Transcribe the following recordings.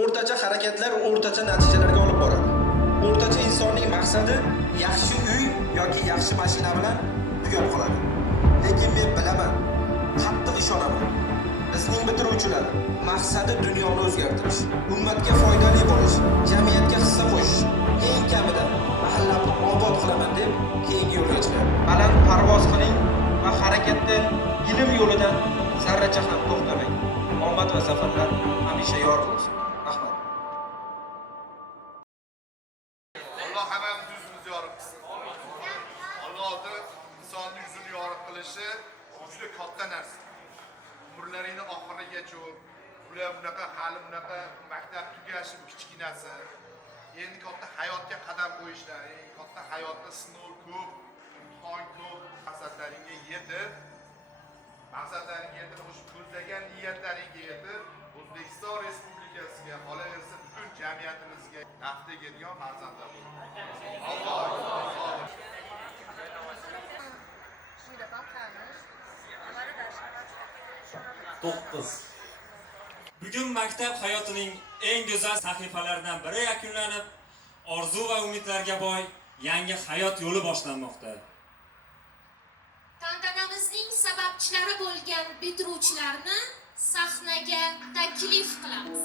O'rtacha harakatlar o'rtacha natijalarga olib boradi. O'rtacha insonning maqsadi yaxshi uy yoki yaxshi mashina bilan tugab qoladi. Lekin men bilaman, qattiq ishonaman. Bizning bitiruvchilar maqsadi dunyoni o'zgartirish, ummatga foydali bo'lish, jamiyatga hissa qo'shish, eng kamida mahallamni obod qilaman deb keyingi yo'lga chiqadi. Baland parvoz qiling va harakatda ilm yo'lidan zarracha ham to'xtamang. Omad va zafarlar hamisha yor bo'lsin. Rahmat. Alloh hammamiz yuzimizni yorib qilsin. Allohning insonning yuzini yorib qilishi juda katta narsa. Umrlaringni oxirigacha ular bunaqa hali bunaqa maktab tugashi kichkinasi. Endi katta hayotga qadam qo'yishlar, eng katta hayotda sinov ko'p, imtihon ko'p, maqsadlaringga yetib, o'sha ko'zlagan niyatlaringga yetib, O'zbekiston Respublikasiga, qolaversa butun jamiyatimizga naf tegadigan farzandlar bo'lsin. Alloh. Bugun maktab hayotining eng go'zal sahifalaridan biri yakunlanib, orzu va umidlarga boy yangi hayot yo'li boshlanmoqda. Tantanamizning sababchilari bo'lgan bitiruvchilarni sahnaga taklif qilamiz.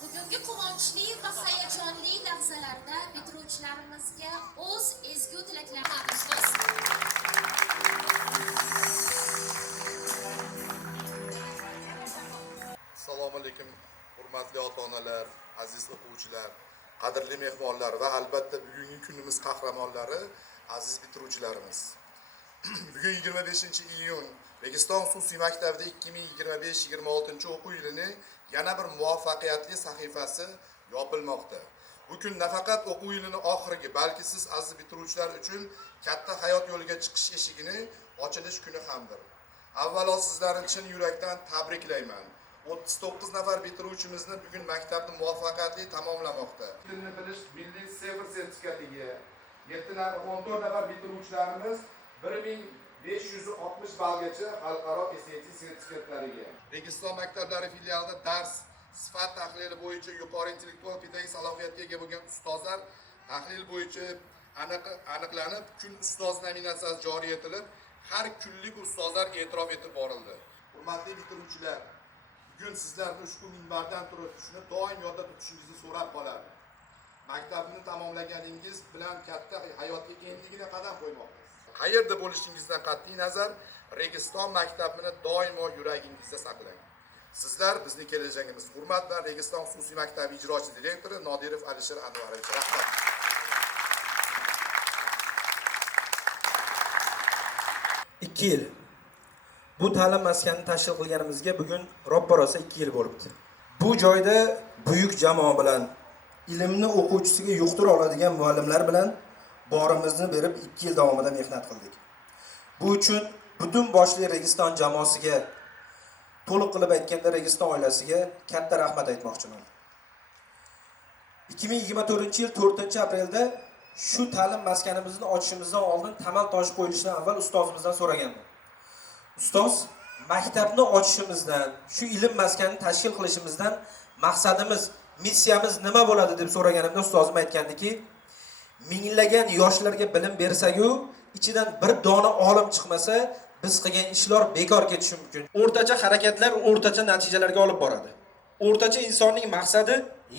Bugungi quvonchli va hayajonli lahzalarda bitiruvchilarimizga o'z ezgu tilaklarini aytamiz. Assalomu alaykum, hurmatli ota-onalar, aziz o'quvchilar, qadrli mehmonlar va albatta bugungi kunimiz qahramonlari, aziz bitiruvchilarimiz. Bugun 25-iyun Registon xususiy maktabida 2025-26 o'quv yilining yana bir muvaffaqiyatli sahifasi yopilmoqda. Bu kun nafaqat o'quv yilining oxirgi, balki siz aziz bitiruvchilar uchun katta hayot yo'liga chiqish eshigini ochilish kuni hamdir. Avvalo sizlarni chin yurakdan tabriklayman. 39 nafar bitiruvchimizni bugun maktabni muvaffaqiyatli tamomlamoqda. Tilni bilish milliy sefer sertifikatiga 14 nafar bitiruvchilarimiz 1560 ballgacha xalqaro SAT sertifikatlariga. Registon maktablari filialida dars sifat tahlili bo'yicha yuqori intellektual pedagogik salohiyatga ega bo'lgan ustozlar tahlil bo'yicha aniqlanib, kun ustoz nominatsiyasi joriy etilib, har kunlik ustozlar e'tirof etib borildi. Hurmatli bitiruvchilar, bugun sizlarni ushbu minbardan turib shuni doim yodda tutishingizni so'rab qolardim. Maktabni tamomlaganingiz bilan katta hayotga endigina qadam qo'ymoqdasiz. Qayerda bo'lishingizdan qat'iy nazar, Registon maktabini doimo yuragingizda saqlang. Sizlar bizning kelajagimiz. Hurmat bilan Registon xususiy maktabi ijrochi direktori Nodirov Alisher Anvarovich. Rahmat. Ikki yil. Bu ta'lim maskanini tashkil qilganimizga bugun ro'ppa-rosa 2 yil bo'libdi. Bu joyda buyuk jamoa bilan ilmni o'quvchisiga yuqtira oladigan muallimlar bilan borimizni berib 2 yil davomida mehnat qildik. Bu uchun butun boshli Registon jamoasiga, to'liq qilib aytganda Registon oilasiga katta rahmat aytmoqchiman. 2024-yil 4-aprelda shu ta'lim maskanimizni ochishimizdan oldin tamal toshi qo'yilishidan avval ustozimizdan so'ragandim. Ustoz, maktabni ochishimizdan, shu ilm maskanini tashkil qilishimizdan maqsadimiz, missiyamiz nima bo'ladi deb so'raganimda ustozim aytgandiki, minglagan yoshlarga bilim bersak-ku, ichidan bir dona olim chiqmasa, biz qilgan ishlar bekor ketishi mumkin. O'rtacha harakatlar o'rtacha natijalarga olib boradi. O'rtacha insonning maqsadi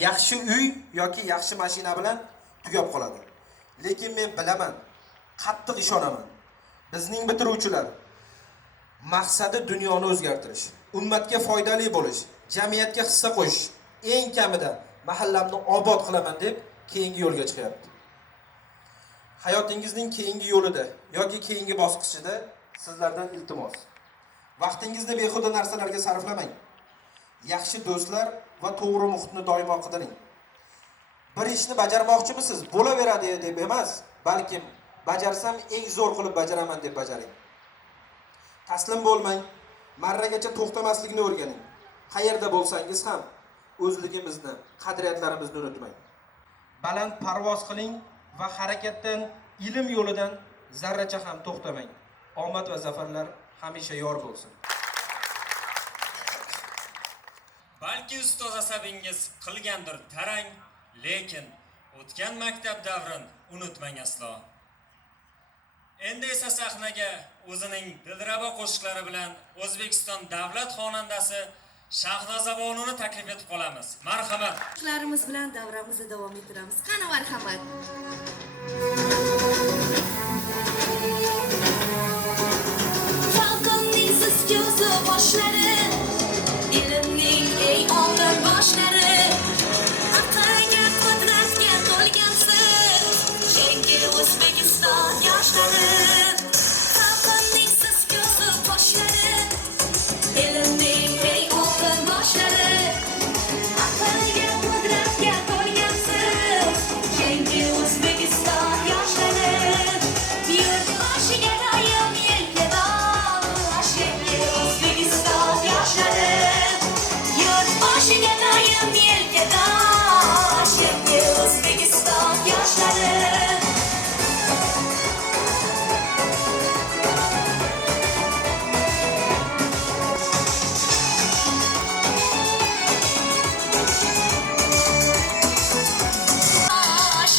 yaxshi uy yoki yaxshi mashina bilan tugab qoladi. Lekin men bilaman, qattiq ishonaman. Bizning bitiruvchilar maqsadi dunyoni o'zgartirish, ummatga foydali bo'lish, jamiyatga hissa qo'shish, eng kamida mahallamni obod qilaman deb keyingi yo'lga chiqyapti. Hayotingizning keyingi yo'lida yoki keyingi bosqichida sizlardan iltimos. Vaqtingizni behuda narsalarga sarflamang. Yaxshi do'stlar va to'g'ri muhitni doimo qidiring. Bir ishni bajarmoqchimisiz? Bo'laveradi deb emas, balkim bajarsam eng zo'r qilib bajaraman deb bajaring. Taslim bo'lmang, marragacha to'xtamaslikni o'rganing. Qayerda bo'lsangiz ham o'zligimizni, qadriyatlarimizni unutmang. Baland parvoz qiling va harakatdan, ilm yo'lidan zarracha ham to'xtamang. Omad va zafarlar hamisha yor bo'lsin. Balki ustoz asabingiz qilgandir tarang, lekin o'tgan maktab davrin unutmang aslo. Endi esa sahnaga o'zining dilrabo qo'shiqlari bilan O'zbekiston davlat xonandasi Shahnoza Bonuni taklif etib qolamiz. Marhamat. Qo'shiqlarimiz bilan davramizni davom ettiramiz. Qani marhamat. Falconning siz ko'zi boshlari, ilmning eng oldin boshlari, aqlga qudratga to'lgansiz, yangi O'zbekiston yoshlari. Falconning siz ko'zi boshlari, ilmning eng oldin boshlari, aqlga qudratga to'lgansiz, yangi O'zbekiston yoshlari. Yurt boshiga doim yelkadosh, yangi O'zbekiston yoshlari. Yurt boshiga doim yelkadosh, yangi O'zbekiston yoshlari.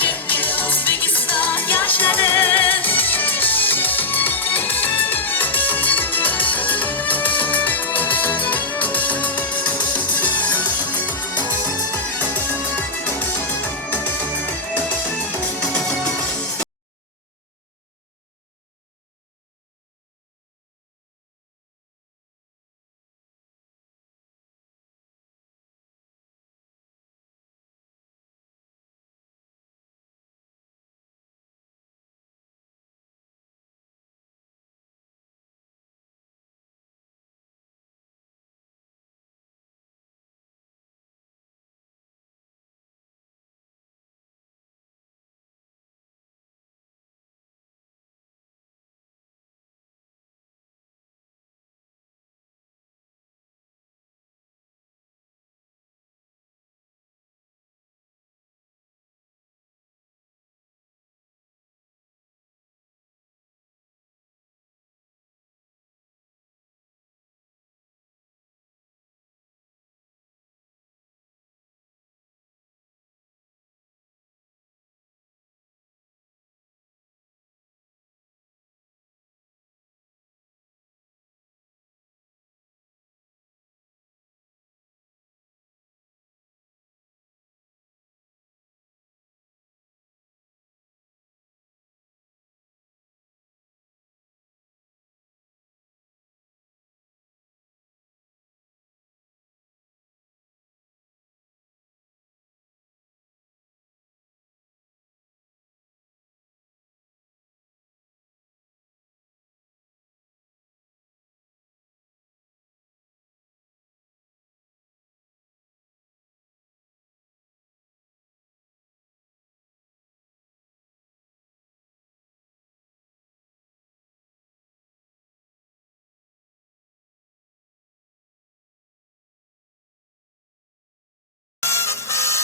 Yangi O'zbekiston yoshlari.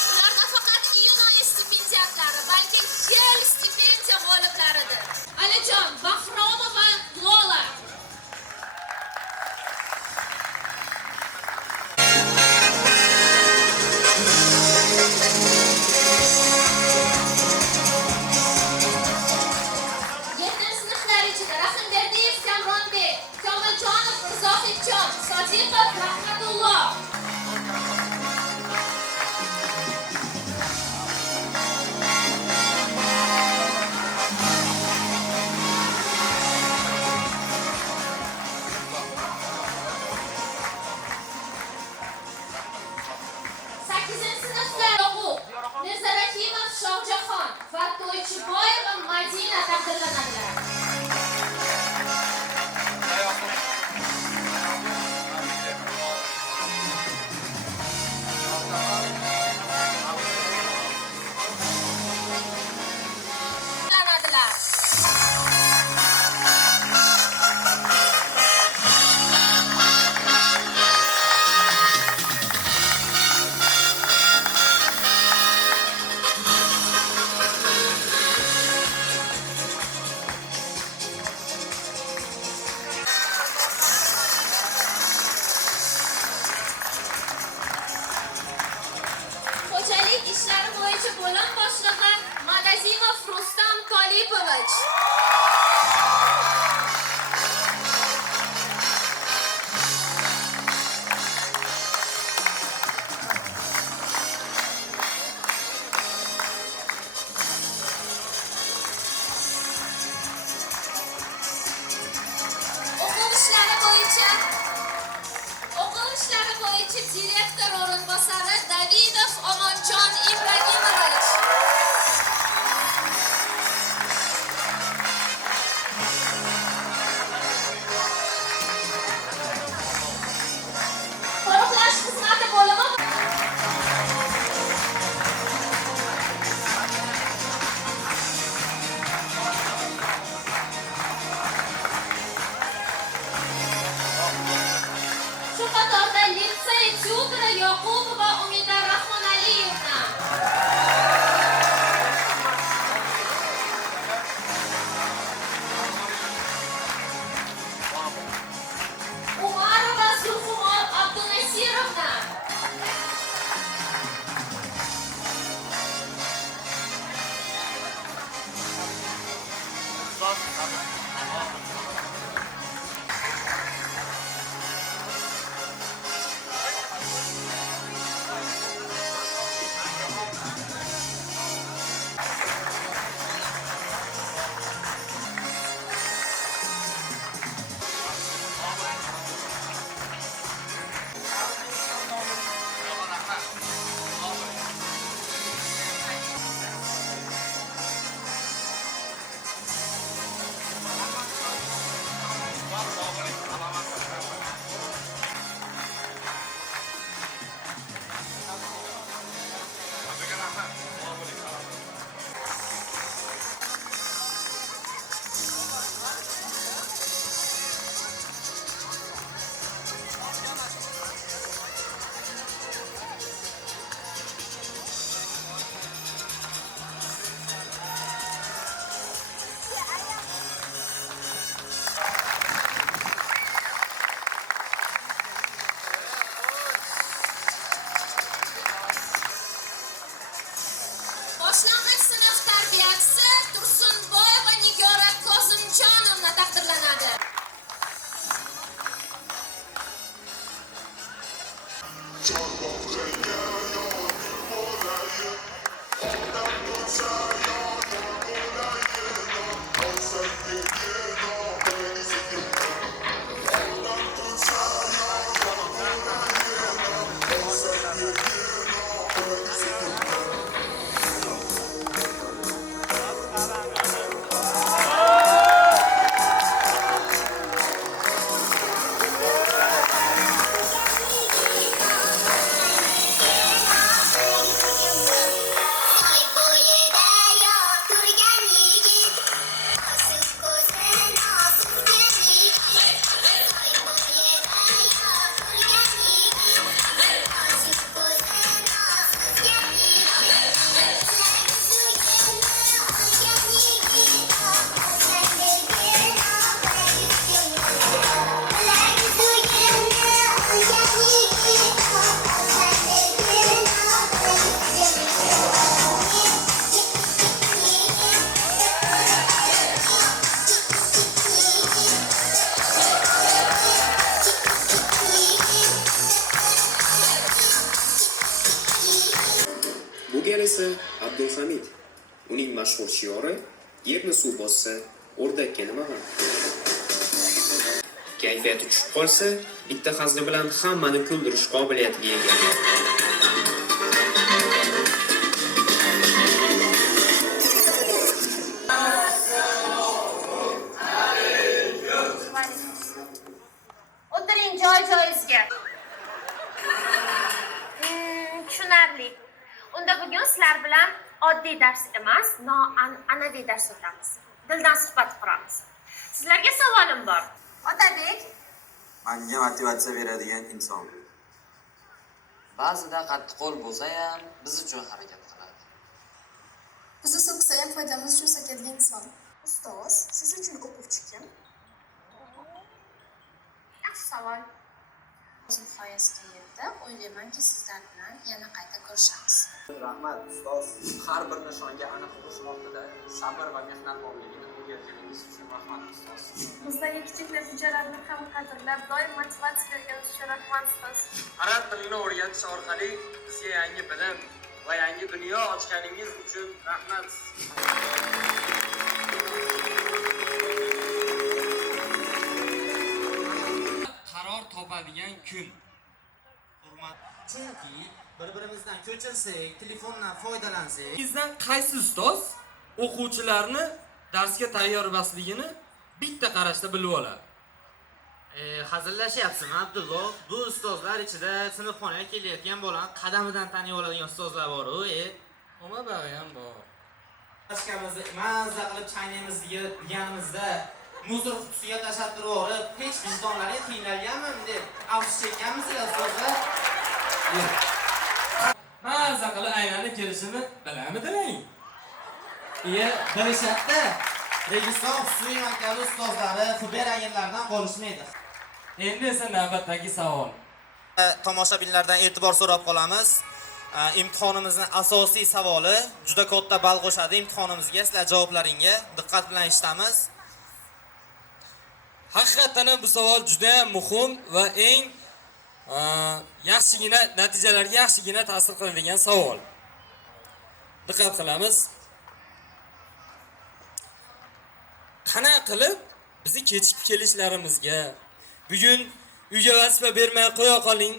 Ular nafaqat iyun oyi stipendiyatlari, balki yil stipendiya g'oliblaridir. Alijon Bahromova Lola. Yettinchi sinflar ichida Rahimberdiyev Kamronbek, Komiljonov Mirzohidjon, Sodiqov Rahmatulloh. Yaxshiboyeva Madina taqdirlanadilar. Xo'jalik ishlari bo'yicha bo'lim boshlig'i Madazimov Rustam Tolipovich. O'quv ishlari bo'yicha direktor o'rinbosari Davidov Omonjon Ibragimovich. Qo'riqlash xizmati bo'limi shu qatorda litsey tyutori Yoqubova Umida Rahmonaliyevna. Umarova Zulfumor Abdunasirovna. Boshlang'ich sinf tarbiyachisi Tursunboyeva Nigora Kozimjonovna taqdirlanadi. Bu gal esa Abdulhamid. Uning mashhur shiori yerni suv bossa, o'rdakka nima g'am. Kayfiyati tushib qolsa, bitta hazli bilan hammani kuldirish qobiliyatiga ega. dars emas, noan'anaviy dars o'tamiz. Dildan suhbat quramiz. Sizlarga savolim bor. Otabek, Menga motivatsiya beradigan inson. Ba'zida qattiqqo'l bo'lsa ham biz uchun harakat qiladi. Bizni so'ksa ham foydamiz uchun so'kadigan inson. Ustoz, siz uchun o'quvchi kim? yaxshi savol. O'z nihoyasiga yetdi. O'ylaymanki, sizlar bilan yana qayta ko'rishamiz. Rahmat ustoz. Har bir nishonga aniq urish ortida sabr va mehnatkorligini o'rgatganingiz uchun rahmat ustoz. Bizdagi kichik natijalarni ham qadrlab, doim motivatsiya berganingiz uchun rahmat ustoz. Arab tilini o'rgatish orqali bizga yangi bilim va yangi dunyo ochganingiz uchun rahmat. Qaror topadigan kun. Chunki bir-birimizdan ko'chirsak, telefondan foydalansak, Bizdan qaysi ustoz o'quvchilarni darsga tayyorlasligini bitta qarashda bilib oladi? hazillashyapsizmi Abdulloh? Bu ustozlar ichida sinfxonaga kelayotgan bolani qadamidan taniy oladigan ustozlar bor-ku. Oma bag'i ham bor. Boshqamizni mazza qilib chaynaymiz deganimizda muzor qutisiga tashlab turib, hech vijdonlaring qiynalganmi deb afsus chekkanmizlar ustozlar. Mazza qilib aylanib kelishini bilamiding? Bilishadi. Registon xususiy maktabi ustozlari Xuber agentlardan qolishmaydi. Endi esa navbatdagi savol. Tomoshabinlardan e'tibor so'rab qolamiz. Imtihonimizning asosiy savoli juda katta ball qo'shadi imtihonimizga. Sizlar javoblaringga diqqat bilan eshitamiz. Haqiqatan ham bu savol juda ham muhim va eng yaxshigina natijalarga yaxshigina ta'sir qiladigan savol. Diqqat qilamiz. Qanaqa qilib bizni kechikib kelishlarimizga, bugun uyga vazifa bermay qo'ya qoling,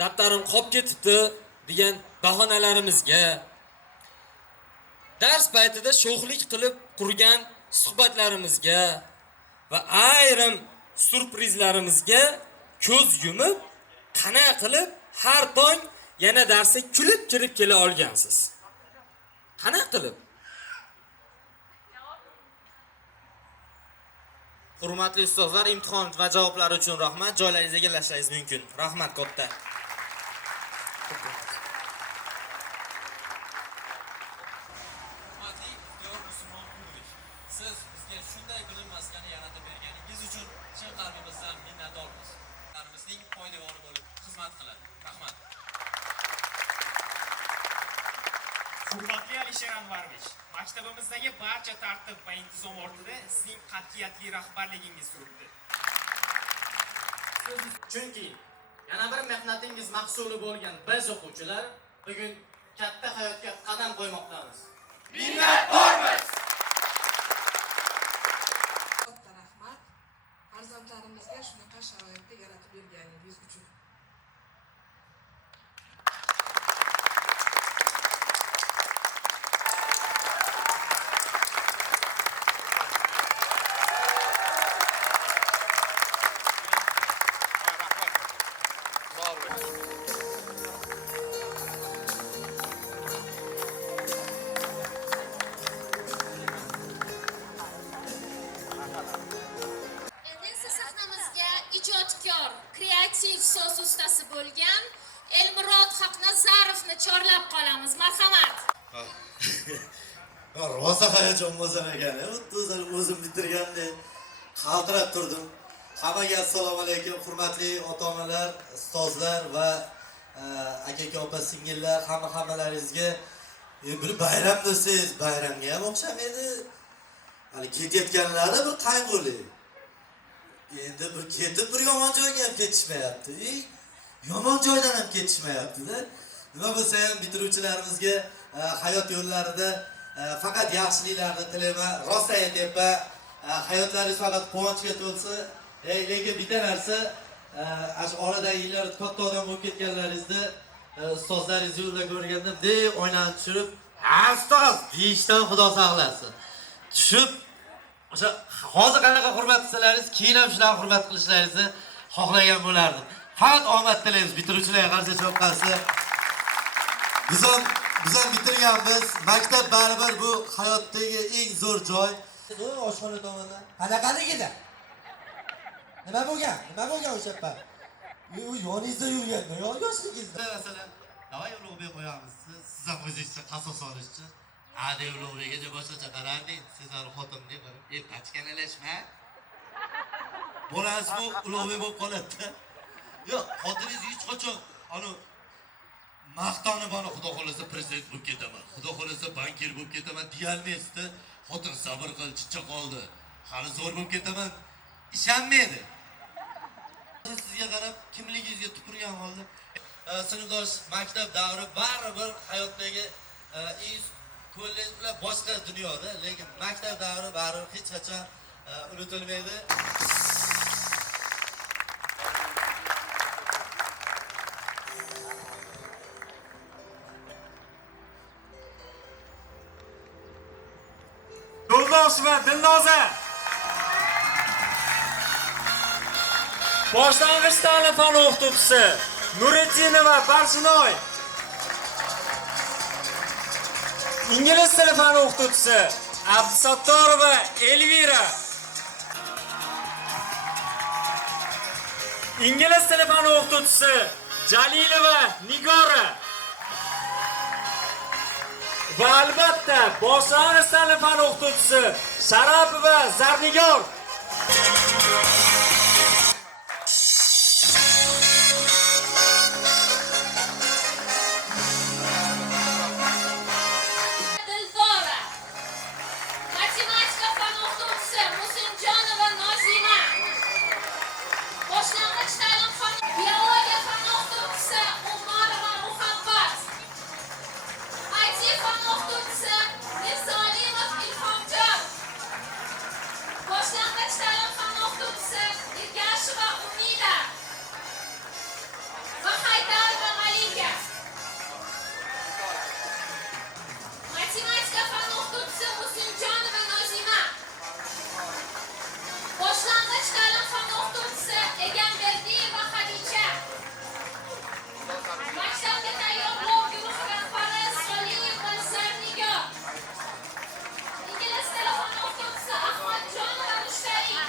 daftarim qolib ketibdi degan bahonalarimizga, dars paytida sho'xlik qilib qurgan suhbatlarimizga va ayrim surprizlarimizga ko'z yumib, qanaqa qilib har tong yana darsga kulib kirib kela olgansiz? Qanaqa qilib? Hurmatli ustozlar, imtihon va javoblari uchun rahmat. Joylaringizga egallashingiz mumkin. Rahmat katta. Siz bizga shunday bilim maskani yaratib berganingiz uchun chin qalbimizdan minnatdormiz. Larimizning poydevori bo'lib xizmat qiladi. Rahmat. Hurmatli Alisher Anvarovich, maktabimizdagi barcha tartib va intizom ortida sizning qat'iyatli rahbarligingiz turibdi. Chunki yana bir mehnatingiz mahsuli bo'lgan biz o'quvchilar bugun katta hayotga qadam qo'ymoqdamiz. Minnatdormiz. Katta rahmat. Farzandlarimizga shunaqa sharoitni yaratib berganingiz uchun. Endi esa sahnamizga ijodkor, kreativ so'z ustasi bo'lgan Elmurod Haqnazarovni chorlab qolamiz. Marhamat. Rosa hayajon bo'lsan ekan. O'zim bitirgandek qaltirab turdim. Hammaga assalomu alaykum, hurmatli ota-onalar, ustozlar va aka opa singillar, hammalaringizga bir bayram desangiz, bayramga ham o'xshamaydi. Hali ketayotganlarda bir qayg'uli. Endi bir ketib bir yomon joyga ham ketishmayapti. Yomon joydan ham ketishmayapti-da. Nima bo'lsa ham bitiruvchilarimizga hayot yo'llarida faqat yaxshiliklarni tilayman. Rost aytyapman, hayotlaringiz faqat quvonchga to'lsa, lekin bitta narsa, oradagi yillar katta odam bo'lib ketganlaringizda ustozlaringizni yo'lda ko'rganda deb oynani tushirib, "Ha, ustoz" deyishdan Xudo saqlasin. Tushib, o'sha hozir qanaqa hurmat qilsalaringiz, keyin ham shunaqa hurmat qilishlaringizni xohlagan bo'lardim. Faqat omad tilaymiz bitiruvchilarga qarshi cho'qqasi. Biz ham Biz ham bitirganmiz. Maktab baribir bu hayotdagi eng zo'r joy. Oshxona tomonda. Qanaqaligida? Nima bo'lgan? Nima bo'lgan o'sha payt? Yoningizda yurganmi? Yoshligingizda. Masalan, davay ulug'bek qo'yamiz. Siz ham o'zingizcha qasos olishchi. Ade ulug'bekga deb boshqacha qararding. Siz ham xotinni qilib, qachkanalashma. Bolangiz bu ulug'bek bo'lib qoladi. Yo'q, xotiningiz hech qachon ana maqtanib ana xudo xolasa prezident bo'lib ketaman, xudo xolasa bankir bo'lib ketaman deyolmaysizda. Xotin sabr qil, chicha qoldi. Hali zo'r bo'lib ketaman. Ishonmaydi. Sizga qarab kimligingizga tupurgan holda sinfdosh maktab davri baribir hayotdagi kollej bilan boshqa dunyoda, lekin maktab davri baribir hech qachon unutilmaydi. Yo'ldosh va Dilnoza boshlang'ich ta'lim fani o'qituvchisi Nuriddinova Barchinoy, ingliz tili fani o'qituvchisi Abdusattorova Elvira, ingliz tili fani o'qituvchisi Jalilova Nigora va albatta boshlang'ich ta'lim fani o'qituvchisi Sharapova Zarnigor. Dildora, matematika fani o'qituvchisi Musinjonova Nozima, boshlang'ich ta'lim fani biologiya fani o'qituvchisi Umarova Muhabbat, IT fani o'qituvchisi Mirzolimov Ilhomjon, boshlang'ich ta'lim fani o'qituvchisi Ergasheva Umida va Haydarova Malika, matematika fani o'qituvchisi Musinjonova Nozima, boshlang'ich ta'lim fani o'qituvchisi Egamberdiyeva Xadicha, maktabga tayyorlov guruhi rahbari Soliyeva Zarnigor, ingliz tili fani o'qituvchisi Ahmadjonova Mushtari,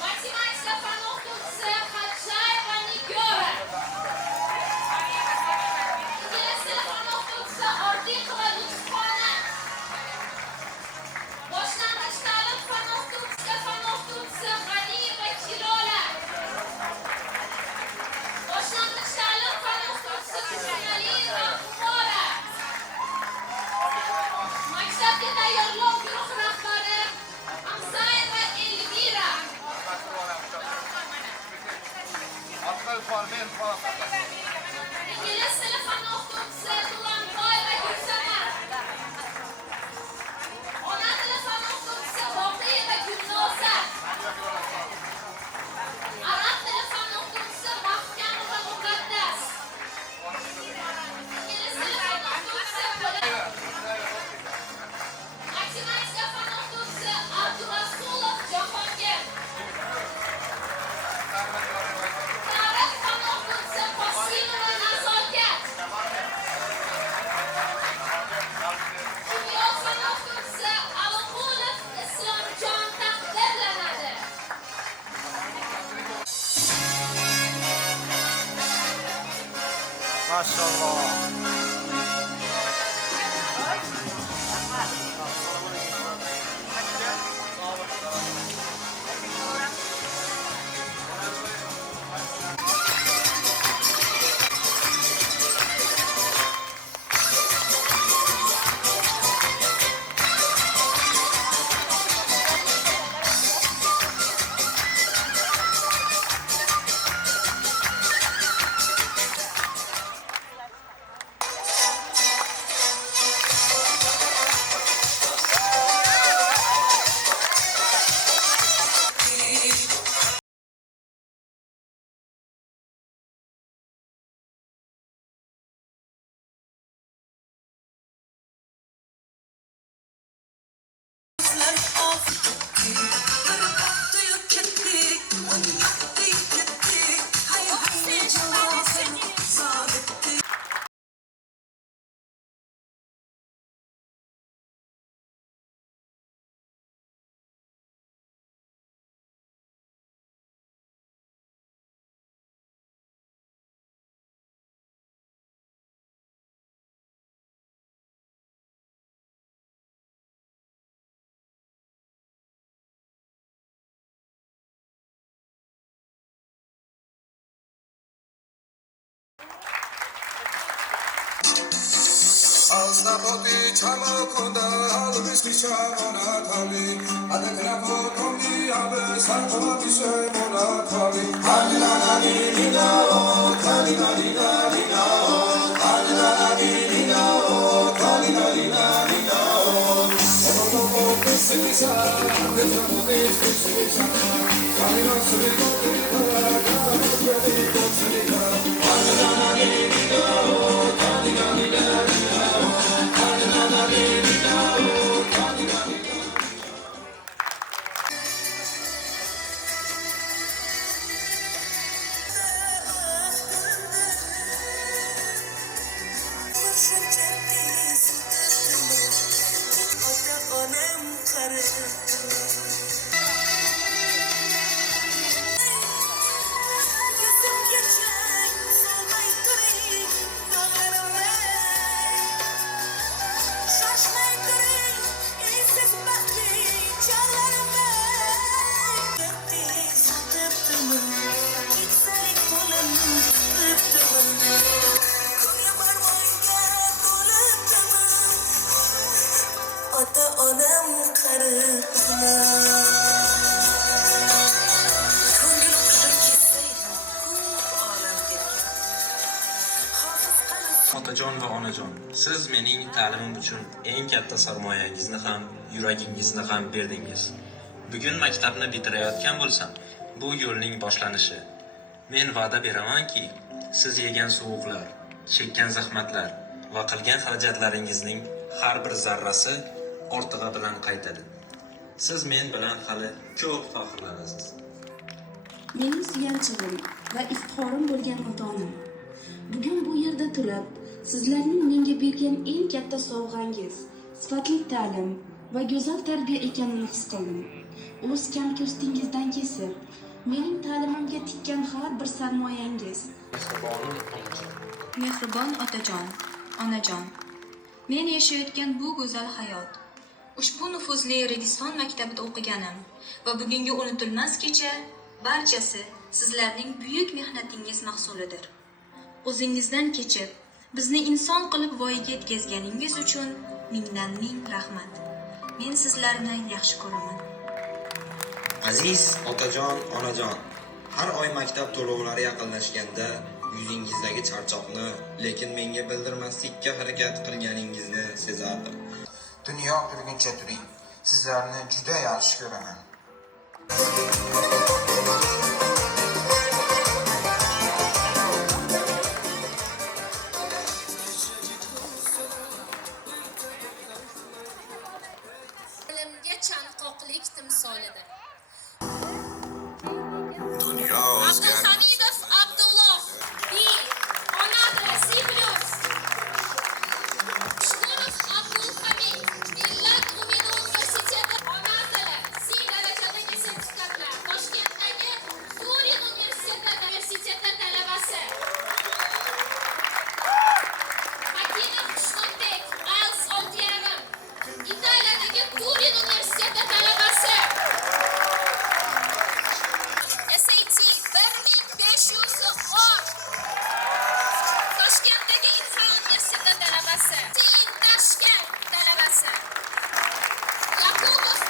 matematika fani o'qituvchisi Hajjayeva Nigora, ingliz tili fani o'qituvchisi Ortiqova Lutfxona, boshlang'ich ta'lim fani o'qituvchisi G'aniyeva Kilola, boshlang'ich ta'lim fani o'qituvchisi Tursunaliyeva Umora, maktabga tayyorlov guruhi rahbari Hamzayeva Elvira, ingliz tili fani o'qituvchisi Tulanboyeva Gulsamar, ona tili fani o'qituvchisi Boqiyeva Gulnoza, arab tili fani o'qituvchisi Mahkamova Muqaddas, ingliz tili fani o'qituvchisi matematika fani o'qituvchisi Abdurasulov Jahongir, tarix fani o'qituvchisi Qosimova Nazokat, kimyo fani o'qituvchisi Alqulov Islomjon taqdirlanadi. Otajon va onajon, siz mening ta'limim uchun eng katta sarmoyangizni ham, yuragingizni ham berdingiz. Bugun maktabni bitirayotgan bo'lsam, bu yo'lning boshlanishi. Men va'da beramanki, siz yegan sovuqlar, chekkan zahmatlar va qilgan xarajatlaringizning har bir zarrasi ortig'i bilan qaytadi. Siz men bilan hali ko'p faxrlanasiz. Mening suyanchig'im va iftixorim bo'lgan ota-onam. Bugun bu yerda turib, sizlarning menga bergan eng katta sovg'angiz sifatli ta'lim va go'zal tarbiya ekanini his qildim. O'z kamko'stingizdan kesib, mening ta'limimga tikkan har bir sarmoyangiz. Mehribon otajon, onajon. Men yashayotgan bu go'zal hayot, ushbu nufuzli Registon maktabida o'qiganim va bugungi unutilmas kecha barchasi sizlarning buyuk mehnatingiz mahsulidir. O'zingizdan kechib, bizni inson qilib voyaga yetkazganingiz uchun mingdan-ming rahmat. Men sizlarni yaxshi ko'raman. Aziz otajon, onajon, har oy maktab to'lovlari yaqinlashganda yuzingizdagi charchoqni, lekin menga bildirmaslikka harakat qilganingizni sezardim. Dunyo turguncha turing. Sizlarni juda yaxshi ko'raman. Bilimga chanqoqlik timsolidir. Dunyo o'zgardi. Abdulhamidov Abdulloh B. Onada C+. Shunov Abdulhamid Millat umidi universiteti ona tili C darajadagi sertifikatlar. Toshkentdagi Turin universiteti talabasi. Hakinov Xushnudbek IELTS 6.5. Italiyadagi Turin universiteti talabasi. SAT 1510. Toshkentdagi Inha universiteti talabasi. Tin Tashkent talabasi. Yakubov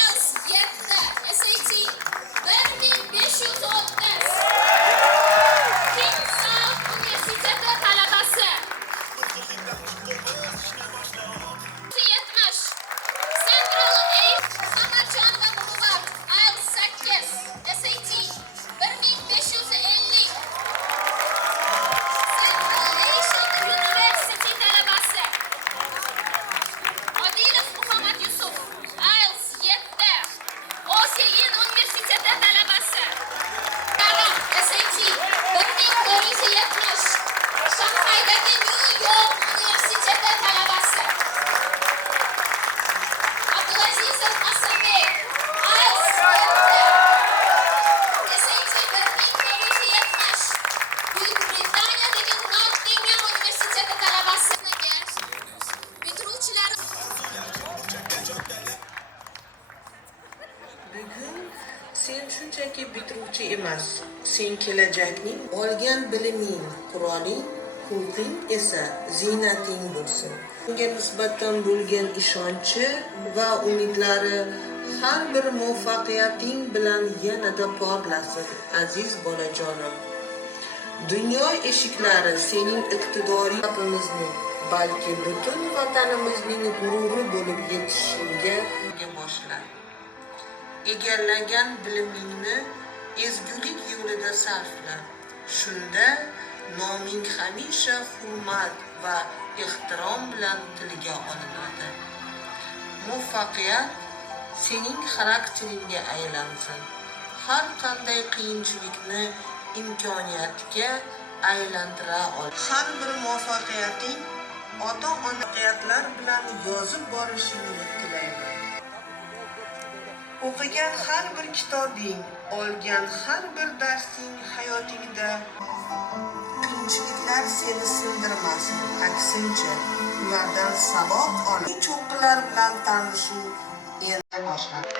IELTS 7. SAT 1530. King South universiteti talabasi. 70. Central Aid Samarjon va Muruvvat IELTS 8. SAT 1550. Central Asian University talabasi. Odilov Muhammad Yusuf IELTS 7. Osiyin universiteti talabasi. Karam SAT 1470. Shanxaydagi New York universiteti talabasi. Abdulazizov Asalbek IELTS 7. SAT 1470. Buyuk Britaniyadagi Nottingham universiteti talabasi. Bitiruvchilar Bugun sen shunchaki bitiruvchi emas, sen kelajakning olgan biliming, Qur'oning huquqing esa ziynating bo'lsin. Unga nisbatan bo'lgan ishonchi va umidlari har bir muvaffaqiyating bilan yanada porlasin, aziz bolajonim. Dunyo eshiklari sening iqtidoring haqimizning, balki butun vatanimizning g'ururi bo'lib yetishingga boshla. Egallagan bilimingni ezgulik yo'lida sarfla. Shunda noming hamisha hurmat va ehtirom bilan tilga olinadi. Muvaffaqiyat sening xarakteringga aylansin. Har qanday qiyinchilikni imkoniyatga aylantira ol. Har bir muvaffaqiyating ota-onaqiyatlar bilan yozib borishingni tilayman. O'qigan har bir kitobing, olgan har bir darsing hayotingda qiyinchiliklar seni sindirmasin, aksincha ulardan saboq ol. Cho'qqilar bilan tanishuv endi boshlandi.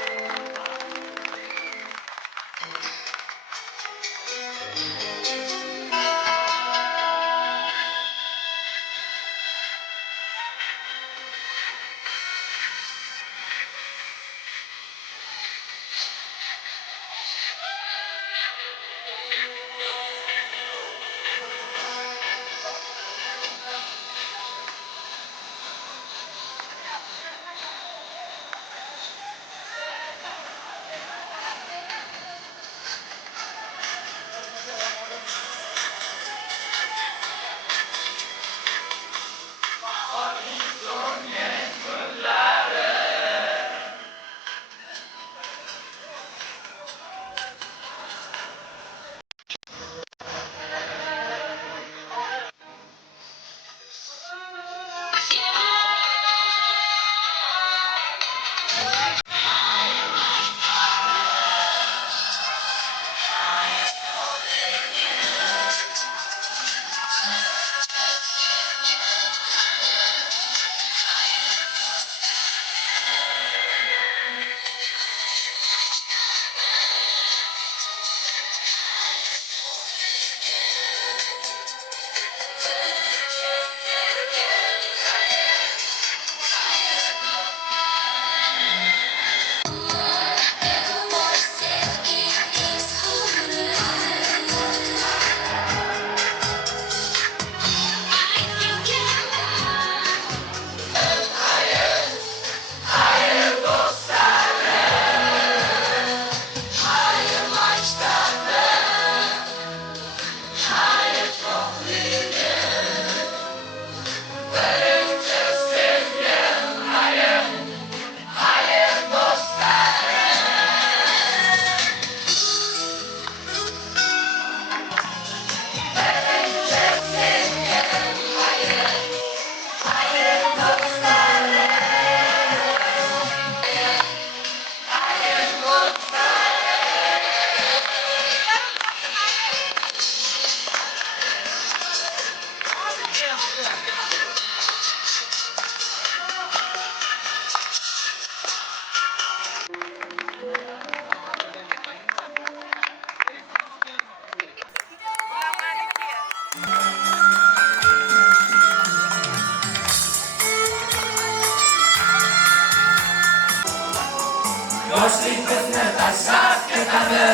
Yoshlik bizni tashlab ketadi,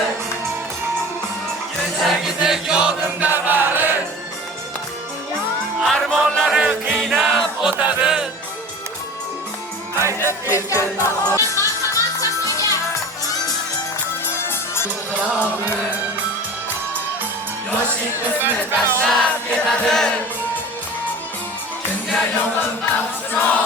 kechagidek yodimda bari, armonlari qiynab o'tadi. Qaytib ketgan bahor yoshlik bizni tashlab ketadi, kimga yomon afsonalar